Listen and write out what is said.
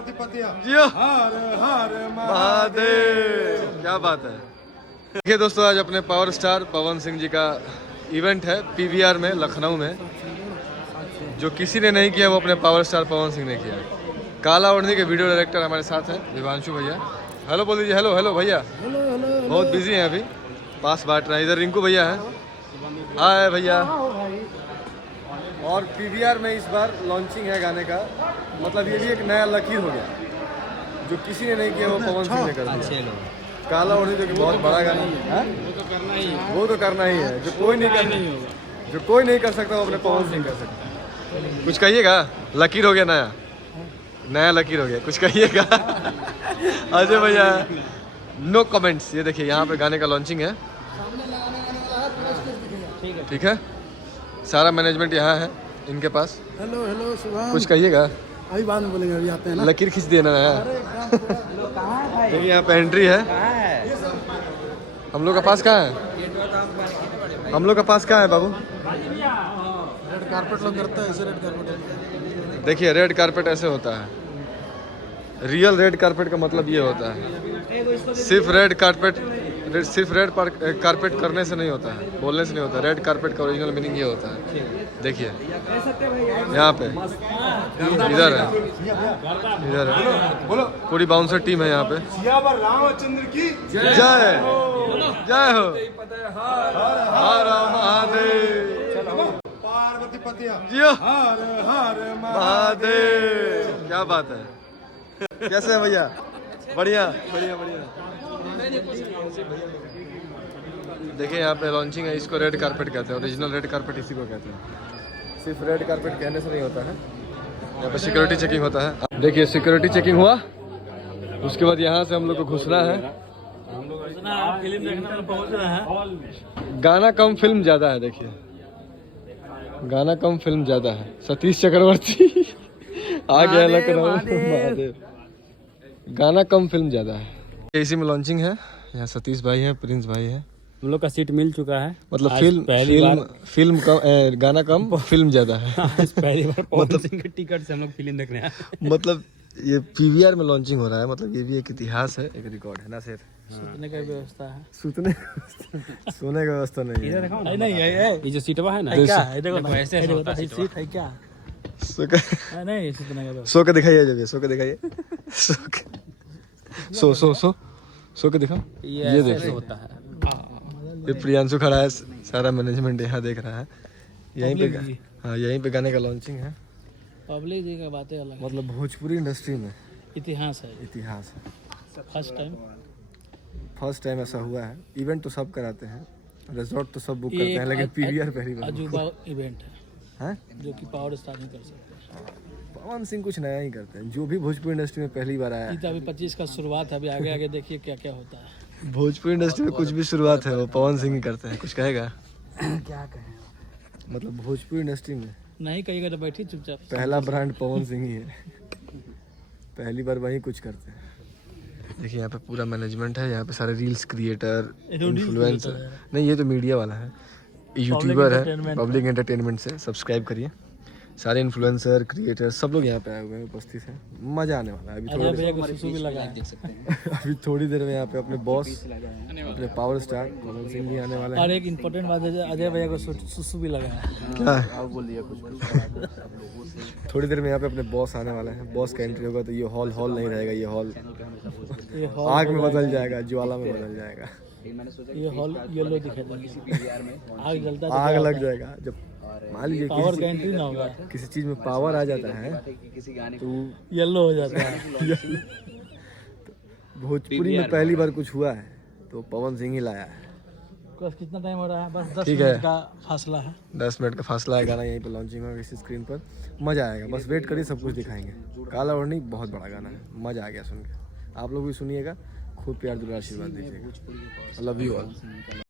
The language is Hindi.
जियो हर हर महादेव। क्या बात है। देखिए दोस्तों, आज अपने पावर स्टार पवन सिंह जी का इवेंट है पीवीआर में, लखनऊ में। जो किसी ने नहीं किया वो अपने पावर स्टार पवन सिंह ने किया। काला ओढ़नी के वीडियो डायरेक्टर हमारे साथ हैं विवांशु भैया। हेलो बोल दीजिए। हेलो हेलो भैया। बहुत बिजी हैं अभी, पास बांट रहे हैं। इधर रिंकू भैया हैं। हाय भैया। और पीवीआर में इस बार लॉन्चिंग है गाने का, मतलब ये भी एक नया लकीर हो गया। जो किसी ने नहीं किया वो पवन सिंह ने कर दिया। काला ओढ़नी जो कि बहुत बड़ा गाना है, वो तो करना ही है। जो कोई नहीं कर सकता वो अपने पवन सिंह कर सकता है। कुछ कहिएगा, लकीर हो गया, नया लकीर हो गया, कुछ कहिएगा। अजय भैया नो कमेंट्स। ये देखिए यहाँ पे गाने का लॉन्चिंग है, ठीक है। सारा मैनेजमेंट यहाँ है इनके पास। हेलो हेलो सुभान। कुछ कहिएगा। अभी बाद में बोलेंगे, अभी आते हैं ना। लकीर खींच देना है। देखिए यहाँ पे एंट्री है। हम लोग का पास कहाँ है? हम लोग का पास कहाँ है बाबू? रेड कारपेट लोग करता है, ऐसे रेड कारपेट। देखिए रेड कारपेट ऐसे होता है। रियल रेड कारपेट का मतलब ये होता है। सिर्फ रेड कारपेट करने से नहीं होता है, बोलने से नहीं होता। रेड कारपेट का ओरिजिनल मीनिंग ये होता है। देखिए यहाँ पे इधर है पूरी बाउंसर टीम है यहाँ पे। रामचंद्र की जय जय हो। हर महादेव। पार्वती पतिया जियो हर हर महादेव। क्या बात है। कैसे है भैया? बढ़िया बढ़िया बढ़िया। देखिए यहाँ पे लॉन्चिंग है। इसको रेड कारपेट कहते हैं, ओरिजिनल रेड कारपेट इसी को कहते हैं। सिर्फ रेड कारपेट कहने से नहीं होता है, यहाँ पे सिक्योरिटी चेकिंग होता है। देखिए सिक्योरिटी चेकिंग हुआ, उसके बाद यहाँ से हम लोग को घुसना है। फिल्म देखने में पहुंच रहे हैं। गाना कम फिल्म ज़्यादा है। देखिए गाना कम फिल्म ज़्यादा है। सतीश चक्रवर्ती आ गया लखनऊ। महादेव। गाना कम फिल्म ज़्यादा है। इसी में लॉन्चिंग है। यहाँ सतीश भाई है, प्रिंस भाई है। हम लोग का सीट मिल चुका है। मतलब फिल्म कम, गाना कम फिल्म ज़्यादा है। पहली बार पवन सिंह के टिकट से हम लोग फिल्म देखने आए। मतलब ये पीवीआर में लॉन्चिंग हो रहा है, मतलब ये भी एक इतिहास है, एक रिकॉर्ड है ना सर। सोने का व्यवस्था है। सोने का व्यवस्था नहीं है। नहीं ये जो सीटवा है ना, देखो ऐसे सीट है क्या? नहीं सो के दिखाइए, जब सो के दिखाइए। सो के दिखाओ। ये देखिए होता है। ये प्रियांशु खड़ा है, सारा मैनेजमेंट यहाँ देख रहा है। यहीं पे हाँ, यहीं पे गाने का लॉन्चिंग है। पब्लिक जी का बातें अलग, मतलब भोजपुरी इंडस्ट्री में इतिहास है। फर्स्ट टाइम ऐसा हुआ है। इवेंट तो सब कराते हैं, रिजॉर्ट तो सब बुक करते हैं, लेकिन पीवीआर पहली बार अजूबा इवेंट है जो कि पावर स्टार नहीं कर सकते। पवन सिंह कुछ नया ही करते हैं, जो भी भोजपुरी इंडस्ट्री में पहली बार आया है। अभी 25 का शुरुआत है, अभी आगे आगे देखिए क्या क्या होता है। भोजपुरी इंडस्ट्री में कुछ भी शुरुआत है वो पवन सिंह ही करते हैं। कुछ कहेगा? क्या कहें, मतलब भोजपुरी इंडस्ट्री में नहीं कहिएगा तो बैठी चुपचाप। पहला ब्रांड पवन सिंह ही है, पहली बार वही कुछ करते हैं। देखिए यहाँ पे पूरा मैनेजमेंट है। यहाँ पे सारे रील्स क्रिएटर, इन्फ्लुएंसर, नहीं ये तो मीडिया वाला है, यूट्यूबर है। पब्लिक एंटरटेनमेंट से सब्सक्राइब करिए। सारे इन्फ्लुएंसर क्रिएटर सब लोग यहाँ पे आए हुए हैं, उपस्थित हैं। मजा आने वाला है। अभी थोड़ी देर में यहाँ पे अपने बॉस, अपने पावर स्टार पवन सिंह भी आने वाले हैं। और एक इम्पोर्टेंट बात है, अजय भैया को सुसु भी लगा है। क्या बोलिए कुछ? थोड़ी देर में यहाँ पे अपने बॉस आने वाले हैं। बॉस का एंट्री होगा तो ये हॉल नहीं रहेगा, ये हॉल आग में बदल जाएगा, ज्वाला में बदल जाएगा। ये हॉल येलो दिखेगा, आग जलता है, आग लग जाएगा। जब मान लीजिए पावर का एंट्री ना होगा, किसी चीज में पावर आ जाता है तो येलो हो जाता है। भोजपुरी में पहली बार कुछ हुआ है तो पवन सिंह ही लाया है। बस कितना टाइम हो रहा है? बस 10 ठीक मिनट है, का फासला है। 10 मिनट का फासला है। गाना यहीं पे लॉन्चिंग होगा इसी स्क्रीन पर। मजा आएगा, बस वेट करिए, सब कुछ दिखाएंगे। काला ओढ़नी बहुत बड़ा गाना है, मजा आ गया सुन के। आप लोग भी सुनिएगा, खूब प्यार दुलार आशीर्वाद दीजिएगा। Love you all.